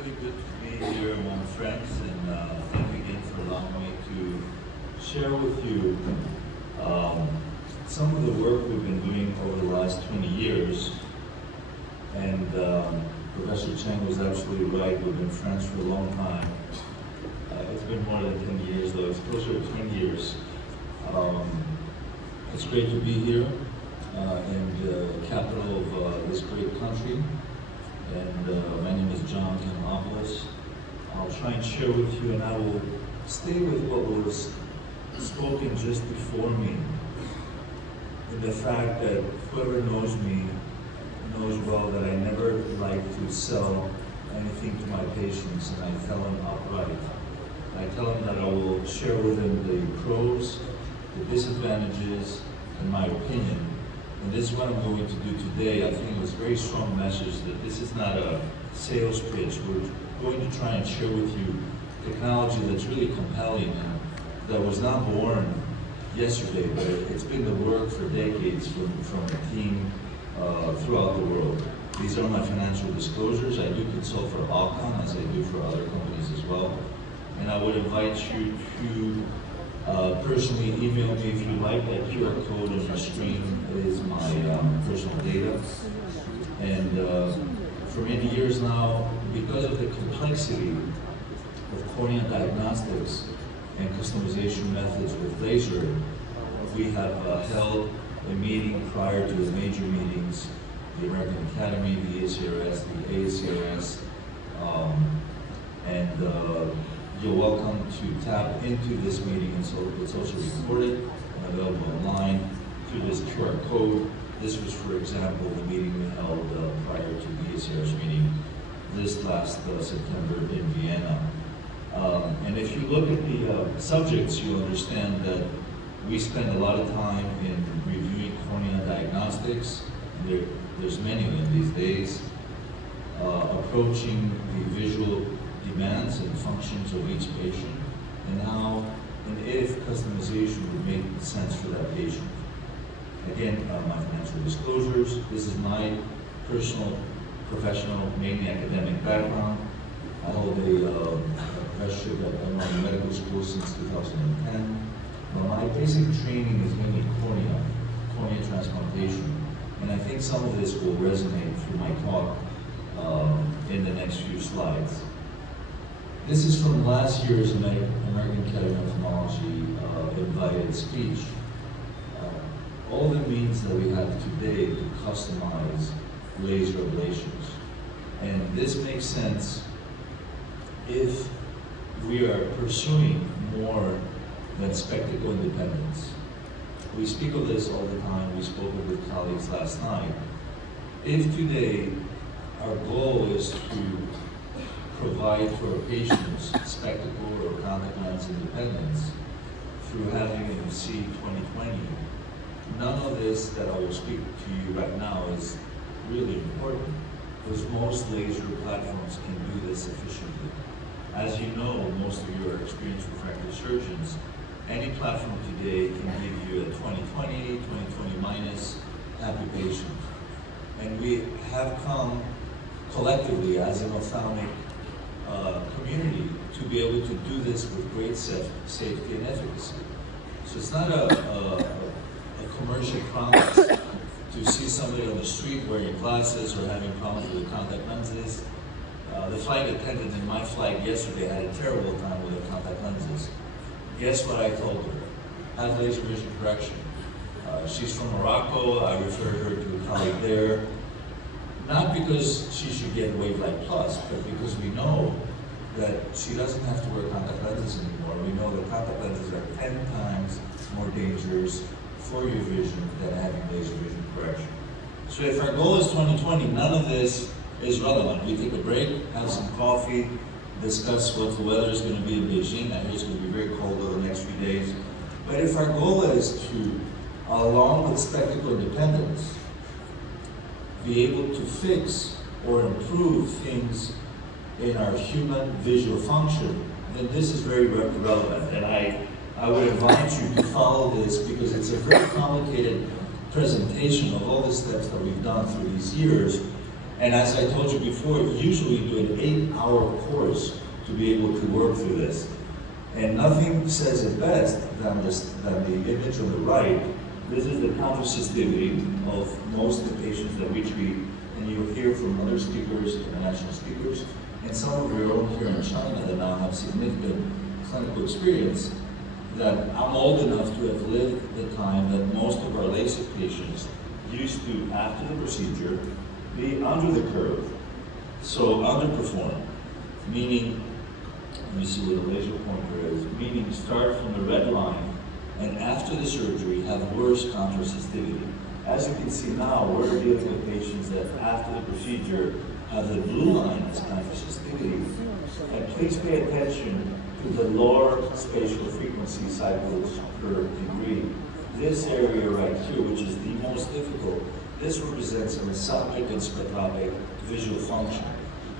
really good to be here among friends, and thank you again for allowing me to share with you some of the work we've been doing over the last 20 years. And Professor Cheng was absolutely right. We've been friends for a long time. It's been more than 10 years, though. It's closer to 20 years. It's great to be here in the capital of this great country. And my name is Kanellopoulos. I'll try and share with you, and I will stay with what was spoken just before me, in the fact that whoever knows me knows well that I never like to sell anything to my patients, and I tell them outright. I tell them that I will share with them the pros, the disadvantages, and my opinion. And this is what I'm going to do today. I think it was a very strong message that this is not a sales pitch. We're going to try and share with you technology that's really compelling and that was not born yesterday, but it's been the work for decades from a team throughout the world. These are my financial disclosures. I do consult for Alcon, as I do for other companies as well. And I would invite you to personally email me if you like. That QR code on your screen is my personal data. And for many years now, because of the complexity of corneal diagnostics and customization methods with laser, we have held a meeting prior to the major meetings, the American Academy, the ACRS, the AACRS, and you're welcome to tap into this meeting, and so it's also recorded and available online through this QR code. This was, for example, the meeting we held prior to the ACRS meeting this last September in Vienna. And if you look at the subjects, you understand that we spend a lot of time in reviewing corneal diagnostics. There's many of them these days, approaching the visual demands and functions of each patient, and how and if customization would make sense for that patient. Again, my financial disclosures. This is my personal, professional, mainly academic background. I hold a professorship at NYU Medical School since 2010. My basic training is mainly cornea transplantation, and I think some of this will resonate through my talk in the next few slides. This is from last year's American Academy of Ophthalmology invited speech. All the means that we have today to customize laser ablations. And this makes sense if we are pursuing more than spectacle independence. We speak of this all the time. We spoke with colleagues last night. If today our goal is to provide for patients spectacle or contact lens independence through having them see 20/20, none of this that I will speak to you right now is really important, because most laser platforms can do this efficiently. As you know, most of you are experienced refractive surgeons. Any platform today can give you a 20/20, 20/20 minus happy patient. And we have come collectively as an ophthalmic community to be able to do this with great safety and efficacy. So it's not a commercial promise to see somebody on the street wearing glasses or having problems with contact lenses. The flight attendant in my flight yesterday had a terrible time with her contact lenses. Guess what I told her? Have laser vision correction. She's from Morocco. I referred her to a colleague there. Not because she should get Wavelight Plus, but because we know that she doesn't have to wear contact lenses anymore. We know that contact lenses are 10 times more dangerous for your vision than having laser vision correction. So if our goal is 20/20, none of this is relevant. We take a break, have some coffee, discuss what the weather is going to be in Beijing. I hear it's going to be very cold over the next few days. But if our goal is to, along with spectacle independence, be able to fix or improve things in our human visual function, then this is very relevant. And I would invite you to follow this, because it's a very complicated presentation of all the steps that we've done through these years. And as I told you before, usually you do an 8-hour course to be able to work through this. And nothing says it best than the image on the right. This is the counter-sensitivity of most of the patients that we treat, and you'll hear from other speakers, international speakers, and some of your own here in China that now have significant clinical experience, that I'm old enough to have lived the time that most of our LASIK patients used to, after the procedure, be under the curve, so underperform, meaning, let me see where the laser pointer is, meaning start from the red line, and after the surgery have worse contrasensitivity. As you can see now, we're dealing with patients that after the procedure have the blue line as contrasensitivity. And please pay attention to the lower spatial frequency cycles per degree. This area right here, which is the most difficult, this represents a mesopoc and scotopic visual function.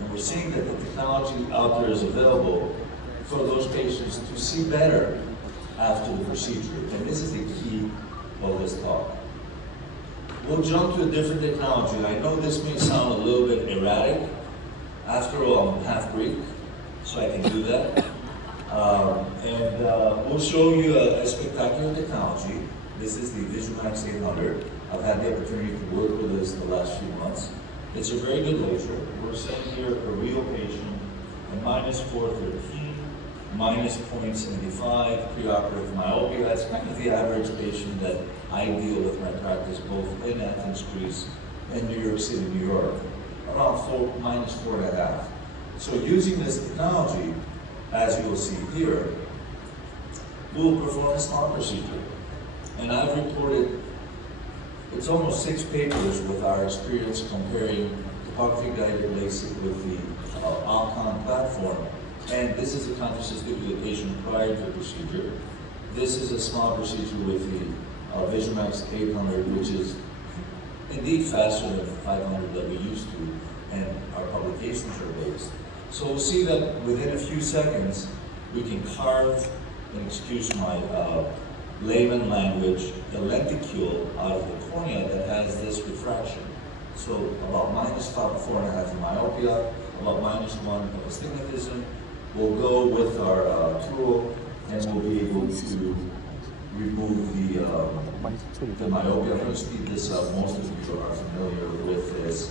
And we're seeing that the technology out there is available for those patients to see better after the procedure. And this is the key of this talk. We'll jump to a different technology. I know this may sound a little bit erratic. After all, I'm half Greek, so I can do that. We'll show you a spectacular technology. This is the VisuMax 800. I've had the opportunity to work with this the last few months. It's a very good laser. We're saying here a real patient, a -413, -0.75, preoperative myopia. That's kind of the average patient that I deal with in my practice, both in Athens, Greece, and New York City, New York, around -4.5. So using this technology, as you will see here, we'll perform a small procedure. And I've reported, it's almost 6 papers with our experience comparing topography-guided LASIK with the Alcon platform. And this is a contrasensitivity of the patient prior to the procedure. This is a small procedure with the VisuMax 800, which is indeed faster than the 500 that we used to, and our publications are based. So we'll see that within a few seconds, we can carve, and excuse my layman language, the lenticule out of the cornea that has this refraction. So about -4.5 in myopia, about -1 of astigmatism. We'll go with our tool, and we'll be able to remove the myopia. I'm going to speed this up. Most of you are familiar with this.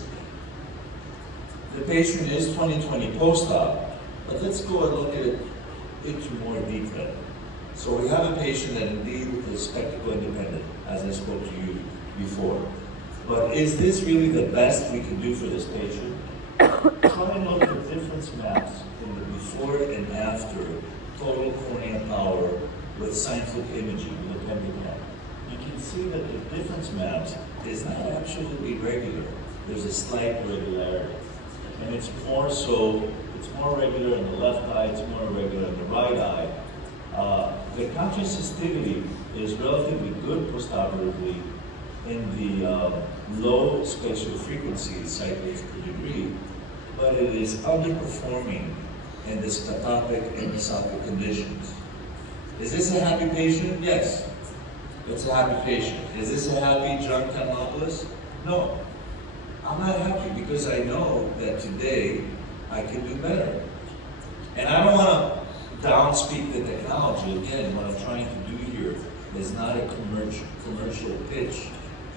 The patient is 20/20 post-op, but let's go and look at it into more detail. So we have a patient that indeed is spectacle independent, as I spoke to you before. But is this really the best we can do for this patient? Try and look at difference maps in the before and after total cornea power with scientific imaging with Pembrolizumab. You can see that the difference maps is not absolutely regular. There's a slight irregularity. And it's more so, it's more regular in the left eye, it's more irregular in the right eye. The contrasensitivity is relatively good postoperatively in the low spatial frequency cycles per degree, but it is underperforming in the scotopic and mesopoc conditions. Is this a happy patient? Yes, it's a happy patient. Is this a happy John Kanellopoulos? No. I'm not happy because I know that today I can do better. And I don't want to downspeak the technology. Again, what I'm trying to do here is not a commercial pitch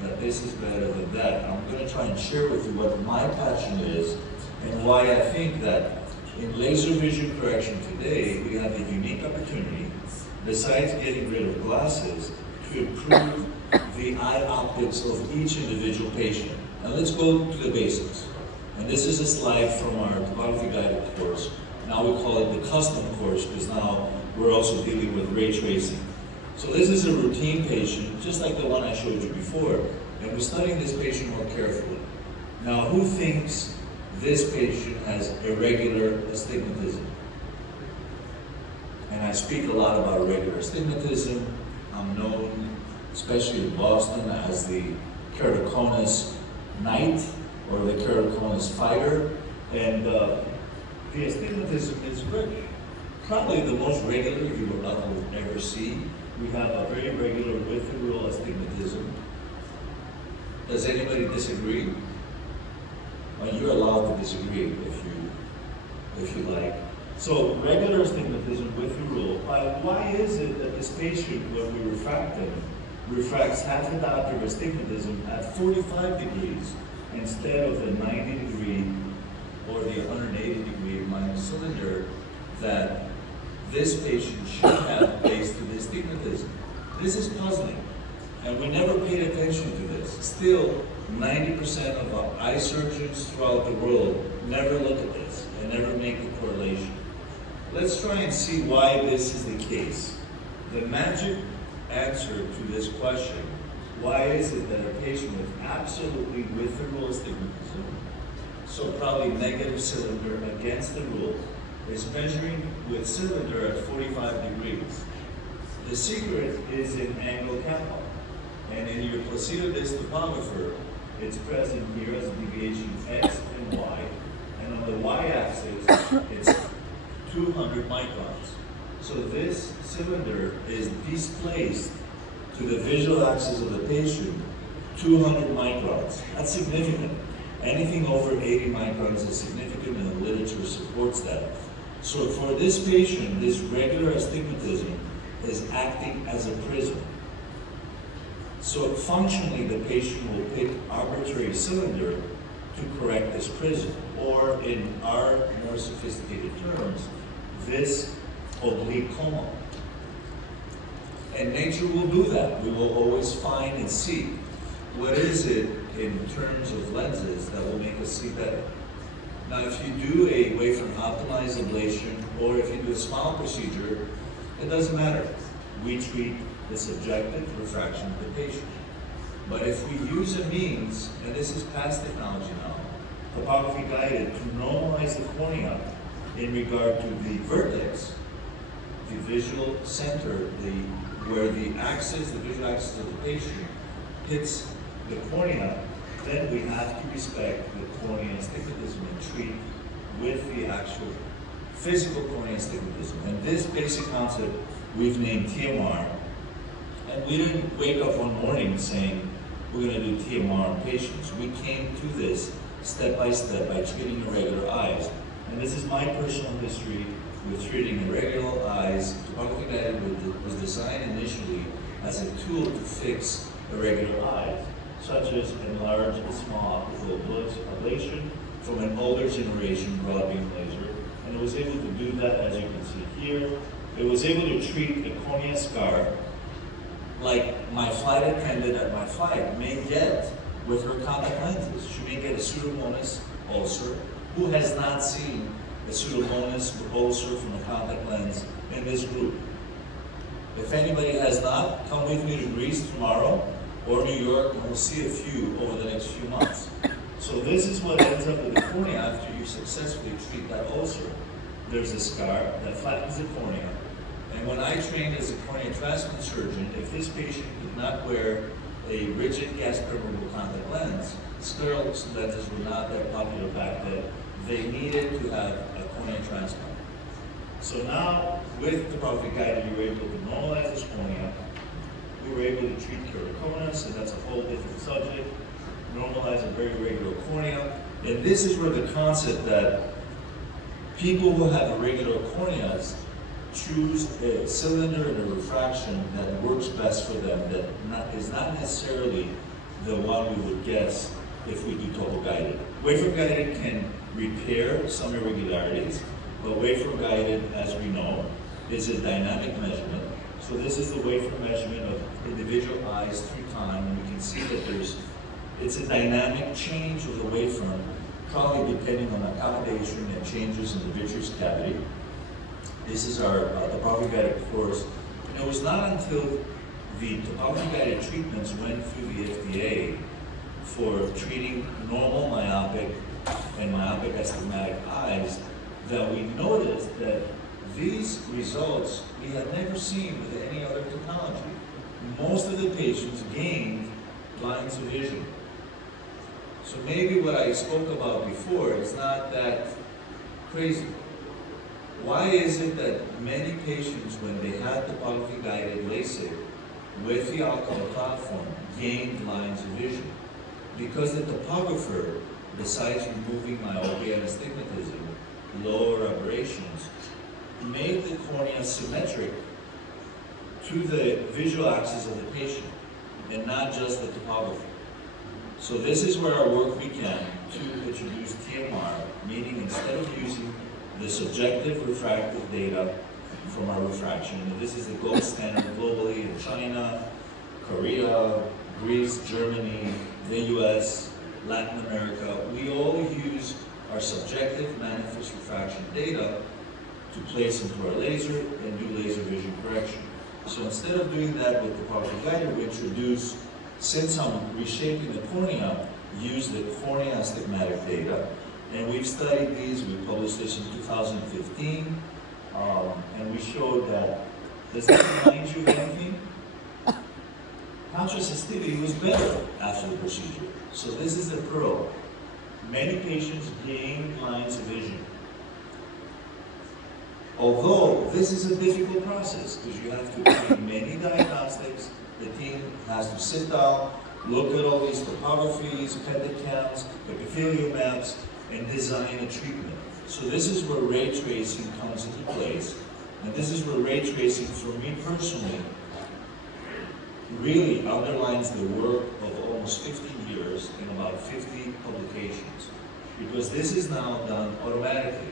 that this is better than that. I'm going to try and share with you what my passion is and why I think that in laser vision correction today, we have a unique opportunity, besides getting rid of glasses, to improve the eye optics of each individual patient. Now let's go to the basics. And this is a slide from our topography guided course. Now we call it the custom course because now we're also dealing with ray tracing. So this is a routine patient, just like the one I showed you before, and we're studying this patient more carefully. Now who thinks this patient has irregular astigmatism? And I speak a lot about irregular astigmatism. I'm known, especially in Boston, as the keratoconus knight or the keratoconus fighter. And the astigmatism is probably the most regular you will ever see. We have a very regular vitreal astigmatism. Does anybody disagree? You're allowed to disagree if you like. So regular astigmatism with the rule. Why is it that this patient, when we refract them, refracts half adaptive astigmatism at 45 degrees instead of the 90 degree or the 180 degree minus cylinder that this patient should have based to the astigmatism? This is puzzling, and we never paid attention to this. Still, 90% of our eye surgeons throughout the world never look at this and never make the correlation. Let's try and see why this is the case. The magic answer to this question, why is it that a patient with absolutely with the rule astigmatism, so probably negative cylinder against the rule, is measuring with cylinder at 45 degrees? The secret is in angle kappa. And in your placido disc topographer, it's present here as a deviation x and y. And on the y-axis, it's 200 microns. So this cylinder is displaced to the visual axis of the patient 200 microns. That's significant. Anything over 80 microns is significant, and the literature supports that. So for this patient, this regular astigmatism is acting as a prism. So functionally, the patient will pick arbitrary cylinder to correct this prism, or in our more sophisticated terms, this oblique coma. And nature will do that. We will always find and seek what is it in terms of lenses that will make us see better. Now, if you do a wavefront optimized ablation, or if you do a smile procedure, it doesn't matter. We treat the subjective refraction of the patient. But if we use a means, and this is past technology now, topography guided, to normalize the cornea in regard to the vertex, the visual center, where the axis, the visual axis of the patient hits the cornea, then we have to respect the cornea astigmatism and treat with the actual physical cornea astigmatism. And this basic concept we've named TMR. And we didn't wake up one morning saying, we're going to do TMR on patients. We came to this step by step by treating irregular eyes. And this is my personal history with treating irregular eyes. Topography guided was designed initially as a tool to fix irregular eyes, such as enlarged small optical ablation from an older generation broadbeam laser. And it was able to do that, as you can see here. It was able to treat the cornea scar like my flight attendant at my flight may get with her contact lenses. She may get a pseudomonas ulcer. Who has not seen a pseudomonas ulcer from a contact lens in this group? If anybody has not, come with me to Greece tomorrow or New York, and we'll see a few over the next few months. So this is what ends up with the cornea after you successfully treat that ulcer. There's a scar that flattens the cornea. And when I trained as a cornea transplant surgeon, if this patient could not wear a rigid gas permeable contact lens, scleral lenses were not that popular back then. They needed to have a cornea transplant. So now, with the topography guided, you were able to normalize this cornea. We were able to treat keratoconus, and that's a whole different subject. Normalize a very regular cornea. And this is where the concept that people who have irregular corneas choose a cylinder and a refraction that works best for them, that is not necessarily the one we would guess if we do total guided. Wavefront guided can repair some irregularities, but wavefront guided, as we know, is a dynamic measurement. So this is the wavefront measurement of individual eyes through time, and we can see that it's a dynamic change of the wavefront, probably depending on accommodation and changes in the vitreous cavity. This is our topography guided course. And it was not until the topography guided treatments went through the FDA for treating normal myopic and myopic astigmatic eyes that we noticed that these results we had never seen with any other technology. Most of the patients gained lines of vision. So maybe what I spoke about before is not that crazy. Why is it that many patients, when they had topography guided LASIK with the Alcala platform, gained lines of vision? Because the topographer besides removing myopia and astigmatism, lower aberrations, make the cornea symmetric to the visual axis of the patient, and not just the topography. So this is where our work began to introduce TMR, meaning instead of using the subjective refractive data from our refraction, and this is the gold standard globally in China, Korea, Greece, Germany, the US, Latin America, we all use our subjective manifest refraction data to place into our laser and do laser vision correction. So instead of doing that with the topography guide, we introduce, since I'm reshaping the cornea, use the cornea astigmatic data. And we've studied these, we published this in 2015, and we showed that, does that remind you of anything? Contrasensitivity was better after the procedure. So this is the pearl. Many patients gain lines of vision. Although this is a difficult process because you have to do many diagnostics, the team has to sit down, look at all these topographies, pentacams, epithelial maps, and design a treatment. So this is where ray tracing comes into place. And this is where ray tracing, for me personally, really underlines the work of almost 50 years in about 50 publications. Because this is now done automatically.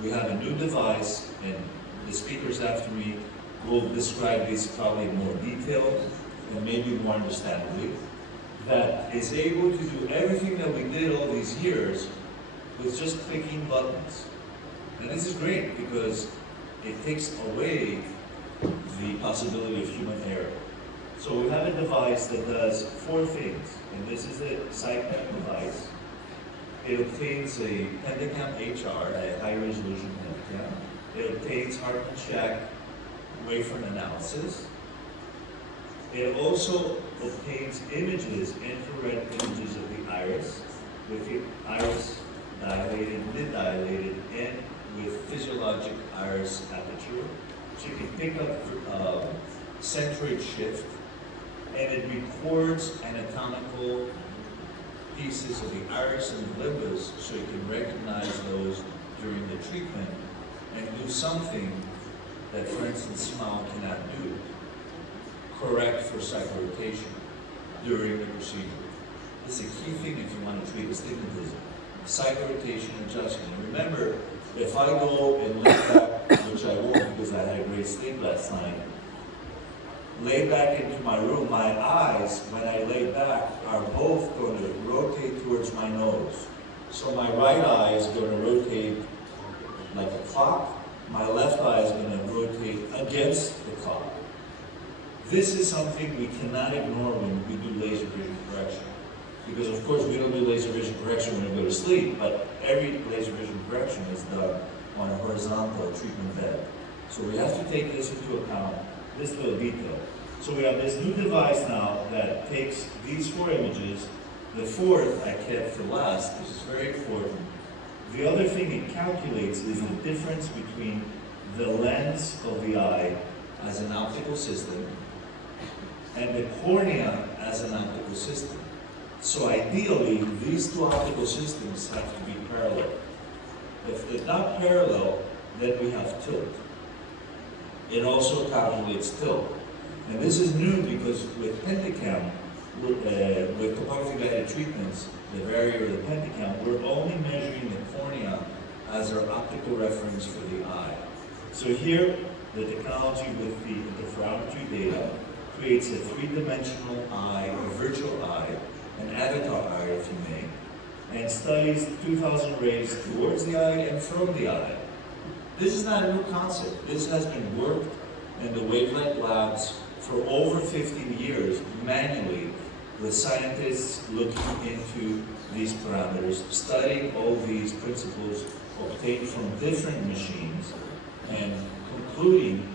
We have a new device, and the speakers after me will describe this probably in more detail and maybe more understandably, that is able to do everything that we did all these years with just clicking buttons. And this is great because it takes away the possibility of human error. So we have a device that does 4 things, and this is a SciPac device. It obtains a pentacam HR, a high resolution pentacam. It obtains Hartmann-Shack waveform analysis. It also obtains images, infrared images of the iris, with the iris dilated, mid-dilated, and with physiologic iris aperture. So you can pick up centroid shift, and it records anatomical pieces of the iris and the limbus, so you can recognize those during the treatment and do something that, for instance, smile cannot do. Correct for cyclorotation during the procedure. This is a key thing if you want to treat astigmatism. Cyclorotation adjustment. Remember, if I go and lay back, which I won't because I had a great sleep last night, lay back into my room, my eyes, when I lay back, are both going to rotate towards my nose. So my right eye is going to rotate like a clock. My left eye is going to rotate against the clock. This is something we cannot ignore when we do laser vision correction. Because of course we don't do laser vision correction when we go to sleep, but every laser vision correction is done on a horizontal treatment bed. So we have to take this into account, this little detail. So we have this new device now that takes these 4 images. The 4th I kept for last, which is very important. The other thing it calculates is the difference between the lens of the eye as an optical system and the cornea as an optical system. So ideally, these 2 optical systems have to be parallel. If they're not parallel, then we have tilt. It also calculates tilt. And this is new because with pentacam, with topography-guided treatments, the Vario or the pentacam, we're only measuring the cornea as our optical reference for the eye. So here, the technology with the interferometry data creates a 3-dimensional eye, a virtual eye, an avatar eye, if you may, and studies 2,000 rays towards the eye and from the eye. This is not a new concept. This has been worked in the wavelength labs for over 15 years manually, with scientists looking into these parameters, studying all these principles obtained from different machines, and concluding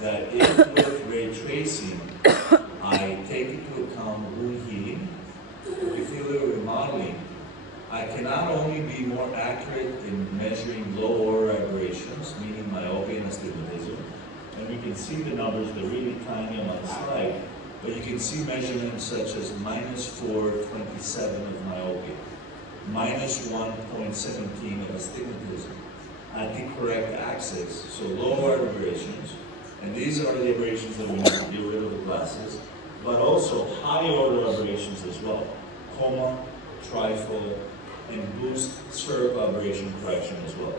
that if with ray tracing I take into account wound healing, epithelial remodeling, I can not only be more accurate in measuring low order aberrations, meaning myopia and astigmatism, and we can see the numbers, they're really tiny on the slide, but you can see measurements such as -427 of myopia. minus 1.17 of astigmatism at the correct axis, so lower aberrations, and these are the aberrations that we need to get rid of the glasses, but also high order aberrations as well, coma, trefoil, and boost spherical aberration correction as well.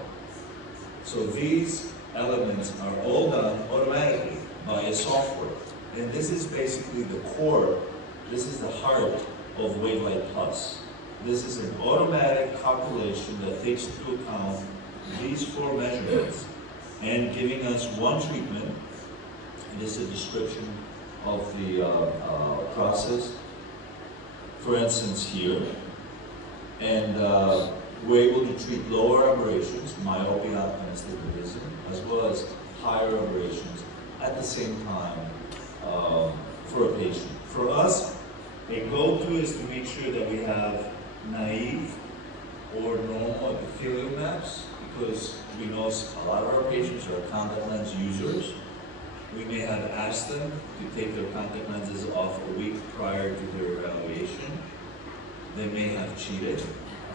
So these elements are all done automatically by a software. And this is basically the core, this is the heart of WaveLight Plus. This is an automatic calculation that takes into account these 4 measurements and giving us one treatment. And this is a description of the process. For instance here, and we're able to treat lower aberrations, myopia and astigmatism, as well as higher aberrations at the same time for a patient. For us, a go-to is to make sure that we have naive or normal epithelial maps, because we know a lot of our patients are contact lens users. We may have asked them to take their contact lenses off a week prior to their evaluation. They may have cheated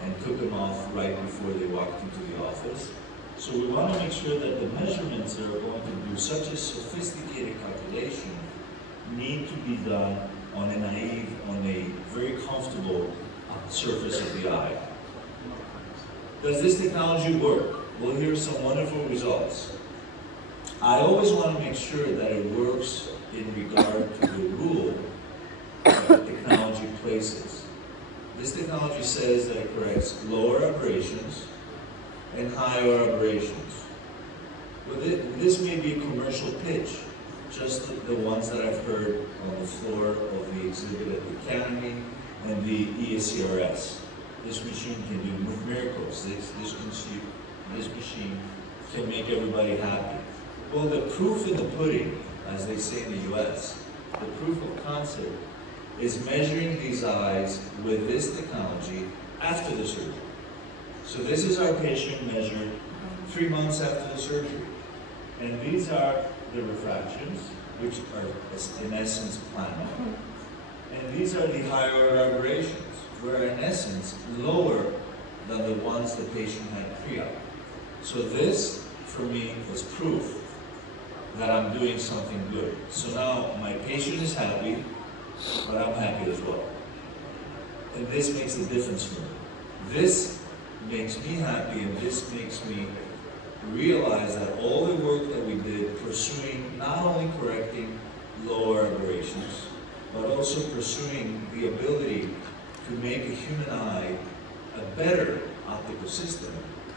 and took them off right before they walked into the office. So we want to make sure that the measurements that are going to do such a sophisticated calculation need to be done on a naive, on a very comfortable surface of the eye. Does this technology work? Well, here are some wonderful results. I always want to make sure that it works in regard to the rule that the technology places. This technology says that it corrects lower aberrations and higher aberrations. Well, this may be a commercial pitch, just the ones that I've heard on the floor of the exhibit at the Academy and the ESCRS. This machine can do miracles. This machine can make everybody happy. Well, the proof in the pudding, as they say in the US, the proof of concept is measuring these eyes with this technology after the surgery. So this is our patient measured 3 months after the surgery. And these are the refractions, which are in essence planar. And these are the higher aberrations, where in essence lower than the ones the patient had pre-op. So this, for me, was proof that I'm doing something good. So now my patient is happy, but I'm happy as well. And this makes the difference for me. This makes me happy, and this makes me realize that all the work that we did pursuing not only correcting lower aberrations, but also pursuing the ability to make a human eye a better optical system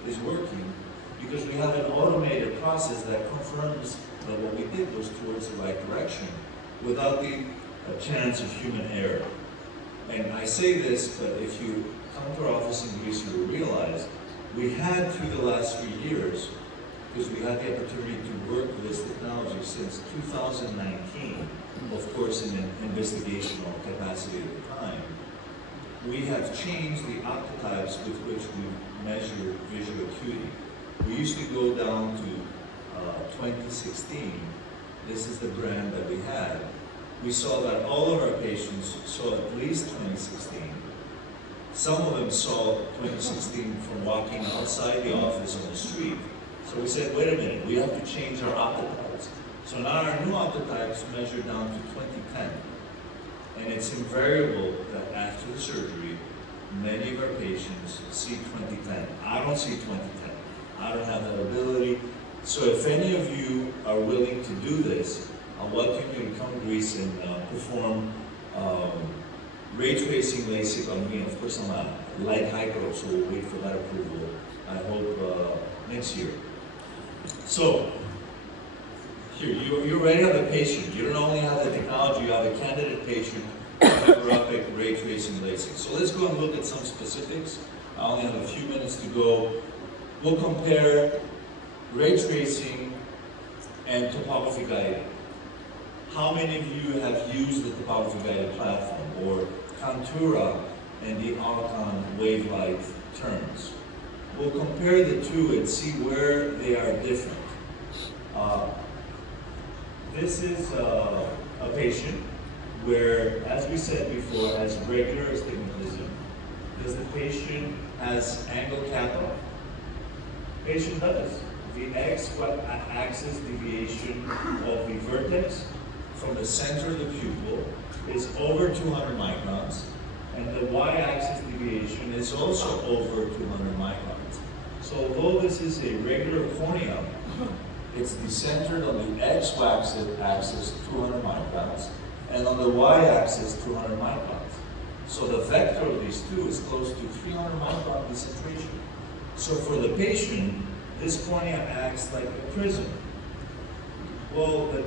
is working, because we have an automated process that confirms that what we did was towards the right direction without the chance of human error. And I say this, but if you come to our office in Greece, you will realize we had through the last 3 years, because we had the opportunity to work with this technology since 2019, of course in an investigational capacity at the time, we have changed the octotypes with which we measure visual acuity. We used to go down to 2016. This is the brand that we had. We saw that all of our patients saw at least 2016. Some of them saw 2016 from walking outside the office on the street. So we said, wait a minute, we have to change our octotypes. So now our new octotypes measure down to 2010. And it's invariable that after the surgery, many of our patients see 2010. I don't see 2010. I don't have that ability. So if any of you are willing to do this, I'll welcome you to come to Greece and perform ray tracing LASIK on me. And of course, I'm a light hyper, so we'll wait for that approval, I hope, next year. So, here, you already have a patient. You don't only have the technology, you have a candidate patient hyperopic ray tracing LASIK. So let's go and look at some specifics. I only have a few minutes to go. We'll compare ray tracing and topography guided. How many of you have used the topography guided platform, or Contura and the Alcon WaveLight terms? We'll compare the two and see where they are different. This is a patient where, as we said before, has regular astigmatism, Does the patient has angle kappa? Patient does. The x-axis deviation of the vertex from the center of the pupil is over 200 microns, and the y-axis deviation is also over 200 microns. So although this is a regular cornea, it's decentered on the x-axis 200 microns, and on the y-axis 200 microns. So the vector of these two is close to 300 micron decentration. So for the patient, this cornea acts like a prism. Well, the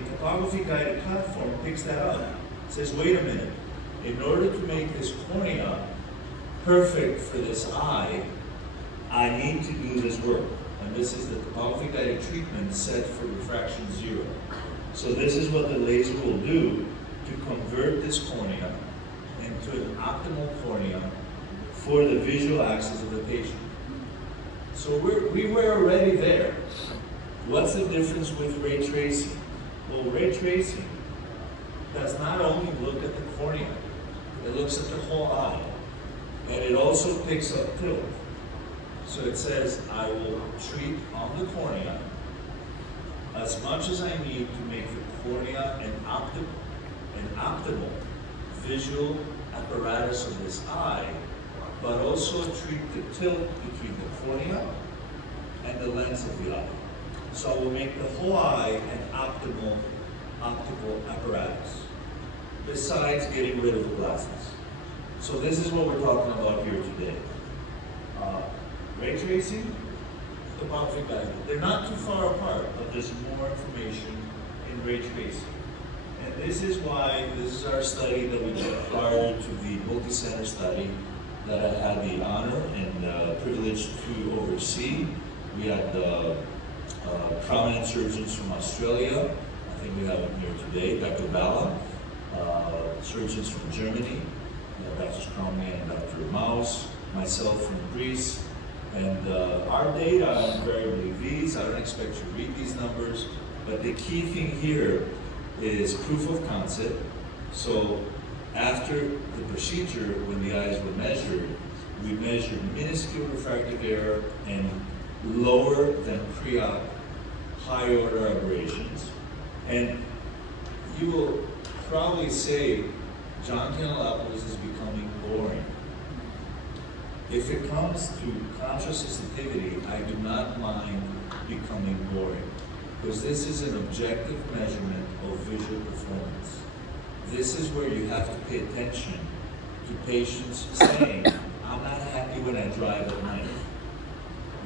topography guided platform picks that up. It says, wait a minute, in order to make this cornea perfect for this eye, I need to do this work. And this is the topography guided treatment set for refraction 0. So this is what the laser will do to convert this cornea into an optimal cornea for the visual axis of the patient. So we were already there. What's the difference with ray tracing? Well, ray tracing does not only look at the cornea, it looks at the whole eye. And it also picks up tilt. So it says, I will treat on the cornea as much as I need to make the cornea an optimal visual apparatus of this eye, but also treat the tilt between the cornea and the lens of the eye. So I will make the whole eye an optimal optical apparatus, besides getting rid of the glasses. So this is what we're talking about here today. Ray tracing, topography guided. They're not too far apart, but there's more information in ray tracing. And this is why, this is our study that we did prior to the multi-center study that I had the honor and privilege to oversee. We had prominent surgeons from Australia. I think we have him here today, Dr. Bala. Surgeons from Germany, Dr. Conreal and Dr. Maus, myself from Greece. And our data invariably these, I don't expect to read these numbers, but the key thing here is proof of concept. So after the procedure, when the eyes were measured, we measured minuscule refractive error and lower than pre-op high order aberrations. And you will probably say, John Kanellopoulos is becoming boring. If it comes to contrast sensitivity, I do not mind becoming boring, because this is an objective measurement of visual performance. This is where you have to pay attention to patients saying, I'm not happy when I drive at night.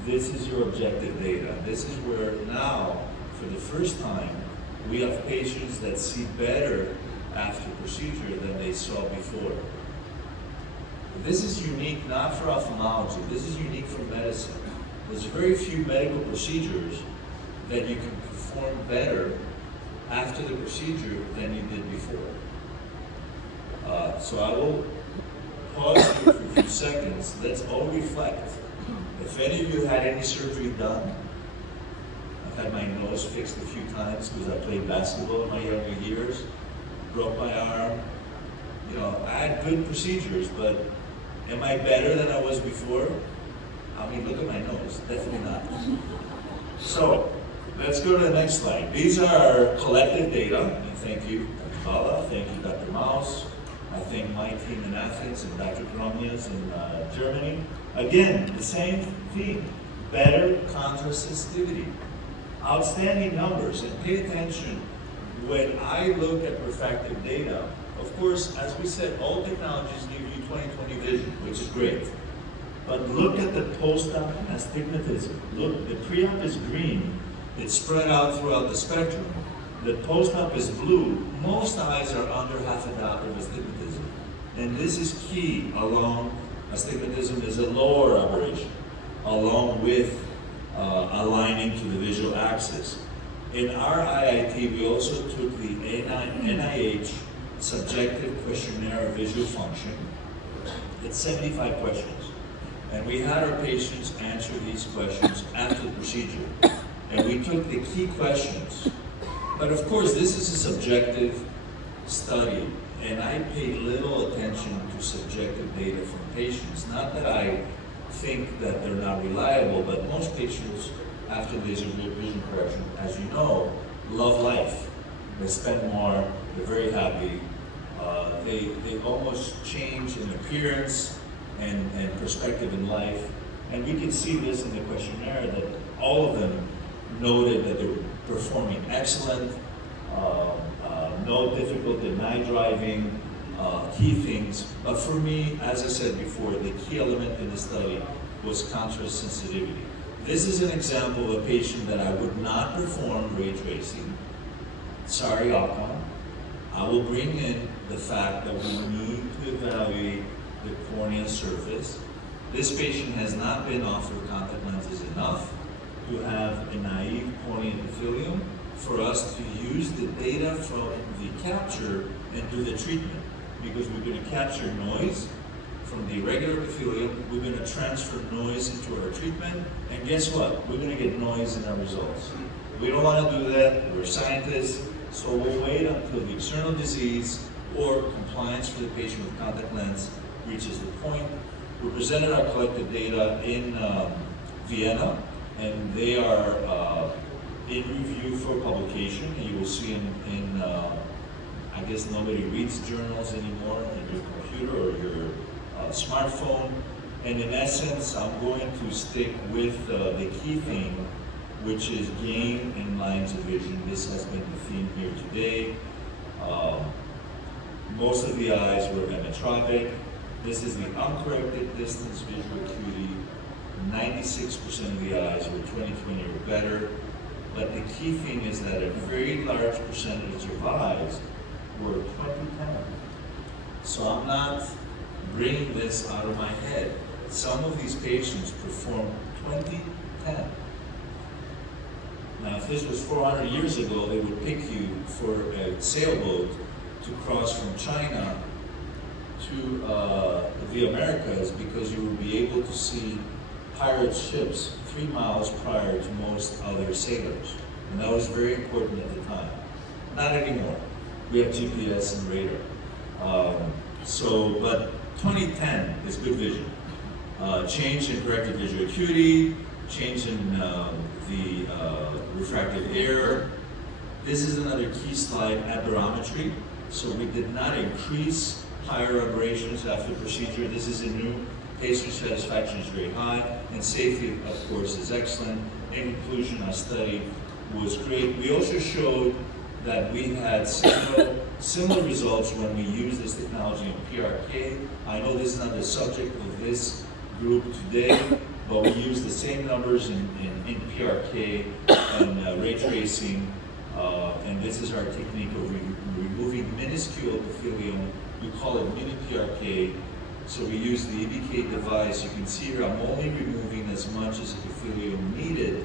This is your objective data. This is where now, for the first time, we have patients that see better after procedure than they saw before. This is unique not for ophthalmology, this is unique for medicine. There's very few medical procedures that you can perform better after the procedure than you did before. So I will pause here for a few seconds. Let's all reflect. If any of you had any surgery done, I've had my nose fixed a few times because I played basketball in my younger years, broke my arm. You know, I had good procedures, but am I better than I was before? I mean, look at my nose, definitely not. So, let's go to the next slide. These are our collective data, and thank you, Dr. Bala, thank you, Dr. Maus. I thank my team in Athens and Dr. Kromnias in Germany. Again, the same theme, better contrast sensitivity. Outstanding numbers, and pay attention when I look at refractive data. Of course, as we said, all technologies give you 20/20 vision, which is great. But look at the post-op astigmatism. Look, the pre-op is green. It's spread out throughout the spectrum. The post-op is blue. Most eyes are under half a dot of astigmatism. And this is key along, astigmatism is a lower aberration, along with aligning to the visual axis. In our IIT, we also took the NIH subjective questionnaire of visual function. It's 75 questions. And we had our patients answer these questions after the procedure. And we took the key questions. But of course, this is a subjective study. and I pay little attention to subjective data from patients. Not that I think that they're not reliable, but most patients after laser vision correction, as you know, love life. They spend more, they're very happy. They almost change in appearance and perspective in life. And we can see this in the questionnaire that all of them noted that they're performing excellent, no difficulty in night driving, key things. But for me, as I said before, the key element in the study was contrast sensitivity. This is an example of a patient that I would not perform ray tracing. Sorry, outcome. I will bring in the fact that we need to evaluate the corneal surface. This patient has not been offered contact lenses enough to have a naive corneal epithelium for us to use the data from the capture and do the treatment. Because we're going to capture noise from the irregular epithelium, we're going to transfer noise into our treatment, and guess what? We're going to get noise in our results. We don't want to do that, we're scientists, so we'll wait until the external disease or compliance for the patient with contact lens reaches the point. We presented our collected data in Vienna, and they are in review for publication. You will see in I guess nobody reads journals anymore in your computer or your smartphone. And in essence, I'm going to stick with the key thing, which is gain in lines of vision. This has been the theme here today. Most of the eyes were emmetropic. This is the uncorrected distance visual acuity. 96% of the eyes were 20/20 or better. But the key thing is that a very large percentage of eyes were 20/10. So I'm not bringing this out of my head. Some of these patients performed 20/10. Now, if this was 400 years ago, they would pick you for a sailboat to cross from China to the Americas because you would be able to see pirate ships 3 miles prior to most other sailors. And that was very important at the time. Not anymore. We have GPS and radar. But 20/10 is good vision. Change in corrected visual acuity, change in the refractive error. This is another key slide, aberrometry. So we did not increase higher aberrations after procedure. This is a new. Patient satisfaction is very high, and safety, of course, is excellent. In conclusion, our study was great. We also showed that we had similar results when we used this technology in PRK. I know this is not the subject of this group today, but we used the same numbers in PRK and ray tracing, and this is our technique of removing minuscule epithelium. We call it mini PRK. So we use the EBK device. You can see here I'm only removing as much as epithelium needed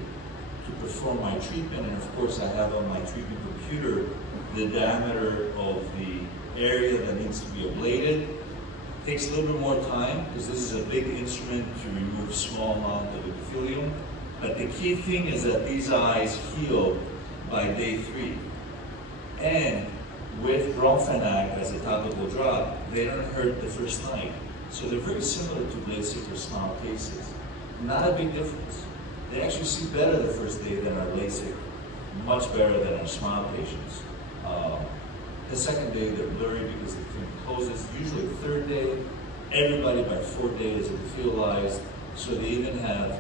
to perform my treatment, and of course I have on my treatment computer the diameter of the area that needs to be ablated. It takes a little bit more time because this is a big instrument to remove a small amount of epithelium. But the key thing is that these eyes heal by day 3. And with Bromfenac as a topical drop, they don't hurt the first night. So they're very similar to LASIK or SMILE cases. Not a big difference. They actually see better the first day than our LASIK, much better than our SMILE patients. The second day they're blurry because the film closes. Usually the third day, everybody by 4 days is epithelialized. So they even have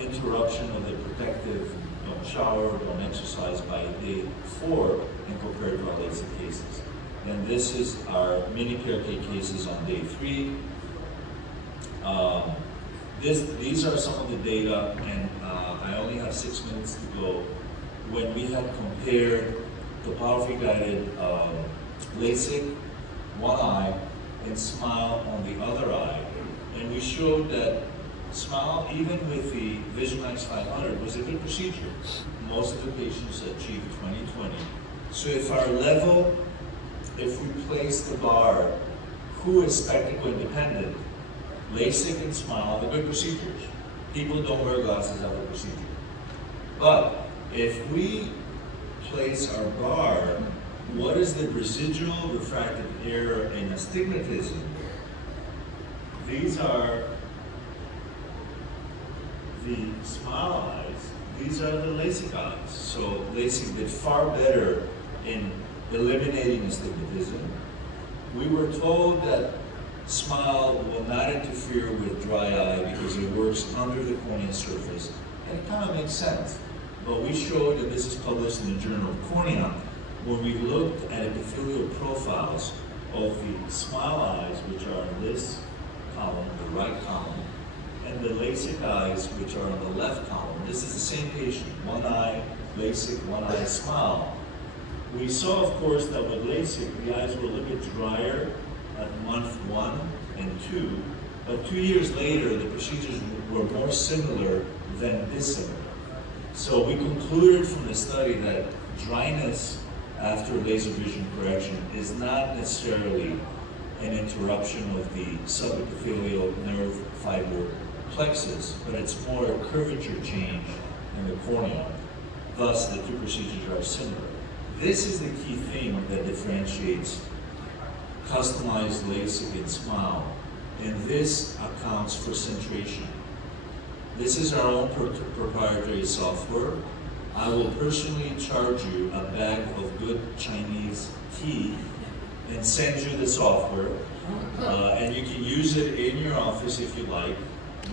interruption of the protective, don't shower, don't exercise by day 4 and compared to our LASIK cases. And this is our mini PRK cases on day 3. These are some of the data, and I only have 6 minutes to go. When we had compared topography guided LASIK, one eye, and SMILE on the other eye, and we showed that SMILE, even with the VisionMax 500, was a good procedure. Most of the patients achieved 20/20. So if our level, if we place the bar, who is spectacle independent, LASIK and SMILE are good procedures. People don't wear glasses after the procedure. But if we place our bar What is the residual refractive error in astigmatism? These are the smile eyes. These are the LASIK eyes. So LASIK did far better in eliminating astigmatism. We were told that smile will not interfere with dry eye because it works under the corneal surface. And it kind of makes sense. But we showed, and this is published in the Journal of Cornea, when we looked at epithelial profiles of the smile eyes, which are in this column, the right column, and the LASIK eyes, which are in the left column. This is the same patient, one eye LASIK, one eye smile. We saw, of course, that with LASIK, the eyes were a little bit drier at month 1 and 2, but 2 years later, the procedures were more similar than dissimilar. So we concluded from the study that dryness after laser vision correction is not necessarily an interruption of the subepithelial nerve fiber plexus, but it's more a curvature change in the cornea. Thus, the two procedures are similar. This is the key thing that differentiates customized LASIK and SMILE, and this accounts for centration. This is our own proprietary software. I will personally charge you a bag of good Chinese tea and send you the software, and you can use it in your office if you like.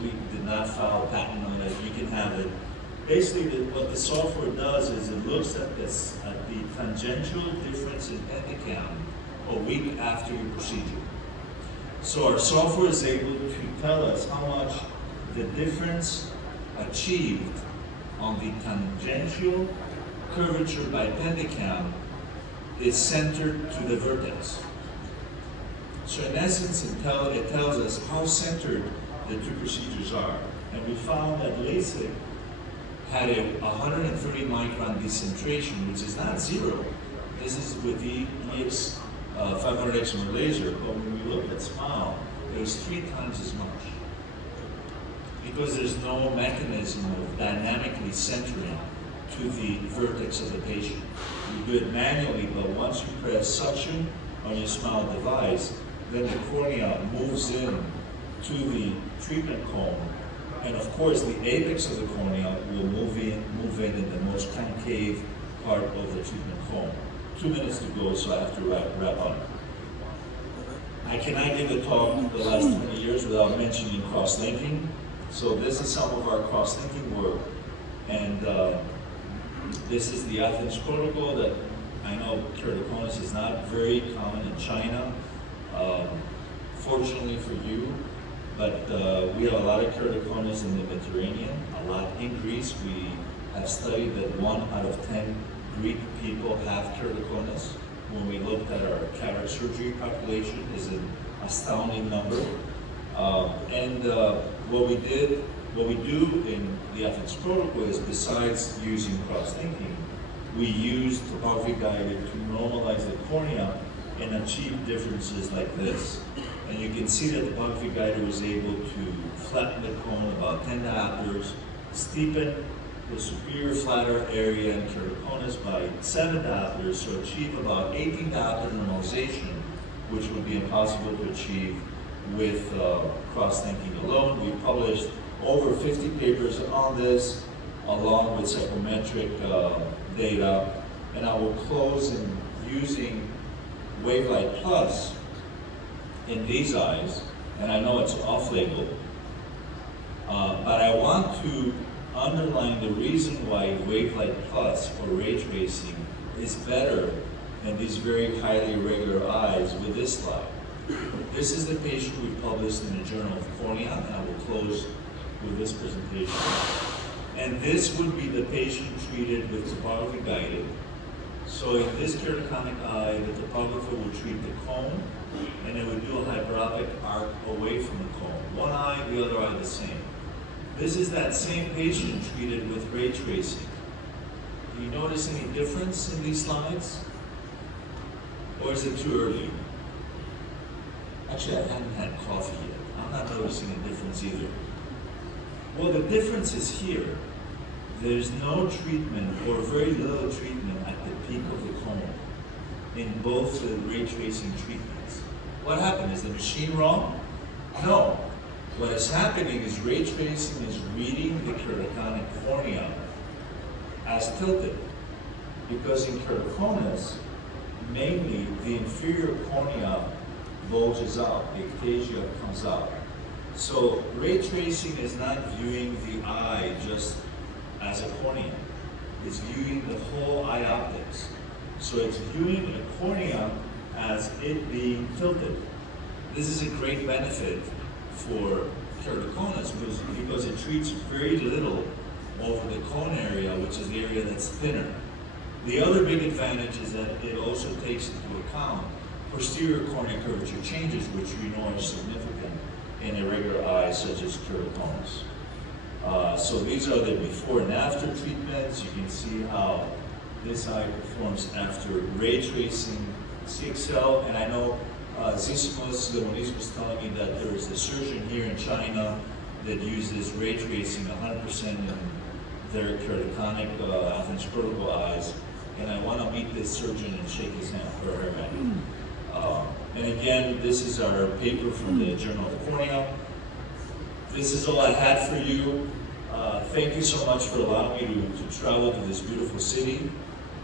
We did not file a patent on it. You can have it. Basically, what the software does is it looks at this, at the tangential difference in endocam a week after your procedure. So our software is able to tell us how much the difference achieved on the tangential curvature by endocam is centered to the vertex. So in essence, it tells us how centered the two procedures are. And we found that LASIK had a 130 micron decentration, which is not zero. This is with the EX 500 excimer laser, but when we look at SMILE, it was 3 times as much. Because there's no mechanism of dynamically centering to the vertex of the patient. You do it manually, but once you press suction on your SMILE device, then the cornea moves in to the treatment cone. And of course, the apex of the cornea will move in the most concave part of the treatment cone. 2 minutes to go, so I have to wrap up. I cannot give a talk the last 20 years without mentioning cross-linking. So this is some of our cross-linking work. And this is the Athens protocol that I know keratoconus is not very common in China, fortunately for you. But we have a lot of keratoconus in the Mediterranean, a lot in Greece. We have studied that 1 out of 10 Greek people have keratoconus. When we looked at our cataract surgery population, is an astounding number. What we do in the Athens protocol is, besides using cross-linking, we use topography guided to normalize the cornea and achieve differences like this. And you can see that the topography guider was able to flatten the cone about 10 diopters, steepen the superior flatter area in keratoconus by 7 diopters, so achieve about 18 diopter normalization, which would be impossible to achieve with cross-linking alone. We published over 50 papers on this, along with psychometric data. And I will close in using Wavelight Plus in these eyes, and I know it's off-label, but I want to underline the reason why Wavelight Plus or ray tracing is better than these very highly irregular eyes with this slide. This is the patient we published in the Journal of Cornea, and I will close with this presentation. And this would be the patient treated with topography guided. So in this keratoconic eye, the topographer would treat the cone, and it would do a hyperopic arc away from the cone. One eye, the other eye the same. This is that same patient treated with ray tracing. Do you notice any difference in these slides? Or is it too early? Actually, I haven't had coffee yet. I'm not noticing a difference either. Well, the difference is here. There's no treatment or very little treatment at the peak of the cone. in both the ray tracing treatments. What happened? Is the machine wrong? No. What is happening is ray tracing is reading the keratoconic cornea as tilted. Because in keratoconus, mainly the inferior cornea bulges out, the ectasia comes out. So ray tracing is not viewing the eye just as a cornea. It's viewing the whole eye optics. So it's viewing a cornea as it being tilted. This is a great benefit for keratoconus because it treats very little over the cone area, which is the area that's thinner. The other big advantage is that it also takes into account posterior cornea curvature changes, which we know are significant in irregular eyes such as keratoconus. So these are the before and after treatments. You can see how this eye performs after ray tracing CXL. And I know Zisimus Leonis was telling me that there is a surgeon here in China that uses ray tracing 100% in their keratoconic anthenspertical eyes. And I want to meet this surgeon and shake his hand, or her hand. And again, this is our paper from the Journal of Cornea. This is all I had for you. Thank you so much for allowing me to travel to this beautiful city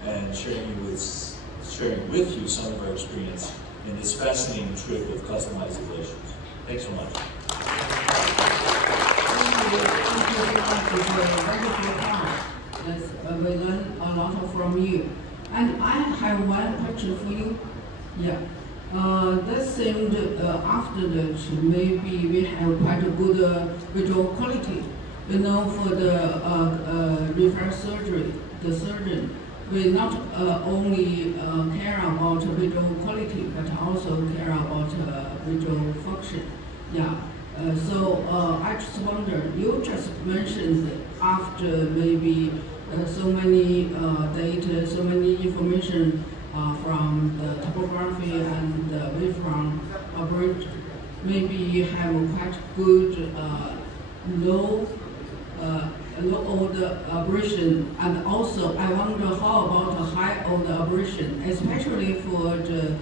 and sharing with you some of our experience in this fascinating trip of customized ablations. Thanks so much. We learn a lot from you. And I have one question for you. Yeah. That seemed after that maybe we have quite a good visual quality. You know, for the repair surgery, the surgeon will not only care about visual quality, but also care about visual function. Yeah. So I just wonder, you just mentioned after maybe so many data, so many information from the topography and the wavefront aberration, maybe you have quite good low order aberration, and also I wonder how about a high order aberration, especially for the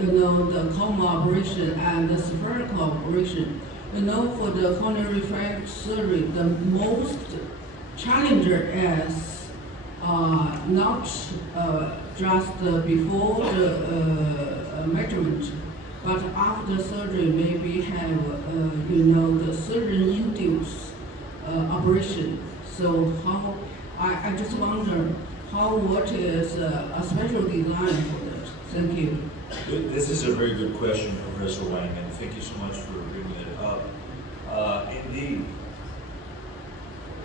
you know, the coma aberration and the spherical aberration. You know, for the corneal refractive surgery, the most challenger is not just before the measurement, but after surgery maybe have you know, the surgeon-induced aberration. So how I just wonder what is a special design for that? Thank you. This is a very good question, Professor Wang, and thank you so much for bringing it up. Indeed,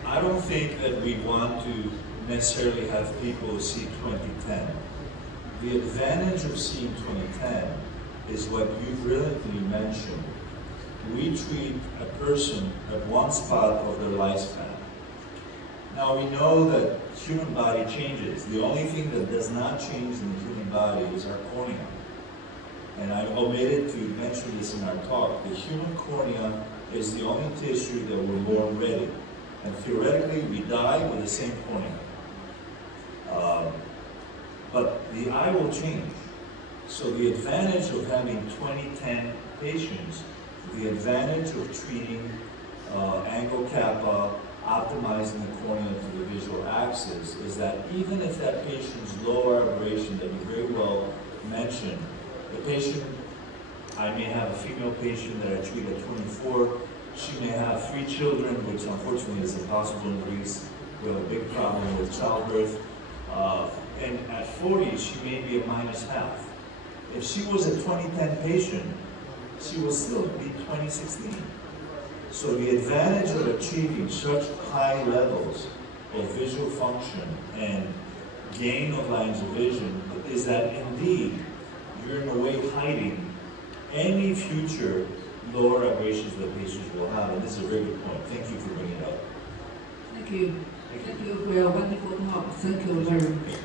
I don't think that we want to necessarily have people see 2010. The advantage of seeing 2010 is what you brilliantly mentioned. We treat a person at one spot of their lifespan. Now we know that human body changes. The only thing that does not change in the human body is our cornea. And I omitted to mention this in our talk. The human cornea is the only tissue that we're born ready. And theoretically, we die with the same cornea. But the eye will change. So the advantage of having 2010 patients, the advantage of treating angle kappa, optimizing the cornea to the visual axis, is that even if that patient's lower aberration that you very well mentioned, the patient, I may have a female patient that I treat at 24, she may have 3 children, which unfortunately is impossible in Greece. We have a big problem with childbirth. And at 40, she may be a -half. If she was a 2010 patient, she will still be 2016. So the advantage of achieving such high levels of visual function and gain of lines of vision is that indeed you're in a way hiding any future lower aberrations that patients will have. And this is a very good point. Thank you for bringing it up. Thank you. Thank you for your wonderful talk. Thank you very much.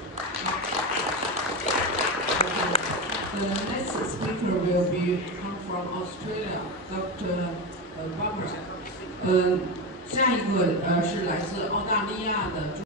The next speaker will come from Australia, Dr. Barbara. 下一个是来自澳大利亚的。